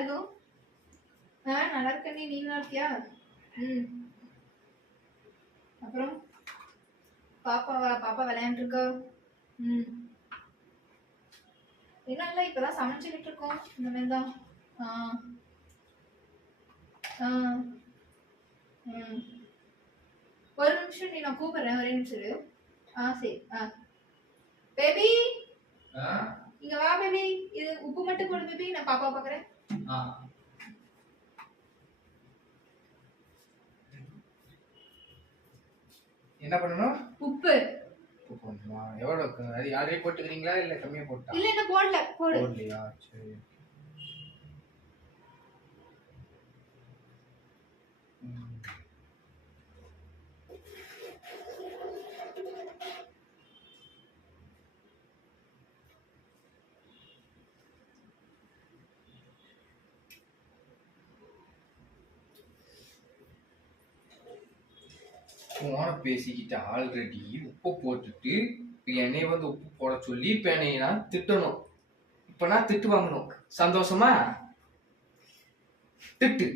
Hello. நல்லா இருக்கேன். நீ நல்லா இருக்கியா? ம். அப்புறம் பாப்பா விளையாண்டு இருக்கா? ம். என்ன இல்லை, இப்பதான் சமைச்சுக்கிட்டு இருக்கோம். இந்த மாதிரி தான். ஆ ஆ ம். ஒரு நிமிஷம், நீ நான் கூப்பிடுறேன். ஒரே நிமிஷம் இரு. சரி. பேபி, இங்க வா பேபி. இது உப்பு மட்டும் போடு பேபி, நான் பாப்பா பாக்குறேன். என்ன பண்ணணும்? உப்பு. எவ்வளவு இருக்கு? அது யாரே போட்டுக்கிறீங்களா இல்ல கம்மியா போட்டா? இல்ல என்ன போடலையா? சரி. போன பேசிக்கிட்ட ஆல்ரெடி உப்பு போட்டுட்டு என்னைய வந்து உப்பு போட சொல்லி இப்ப என்னைய நான் திட்டணும். இப்ப நான் திட்டு வாங்கணும். சந்தோஷமா? திட்டு.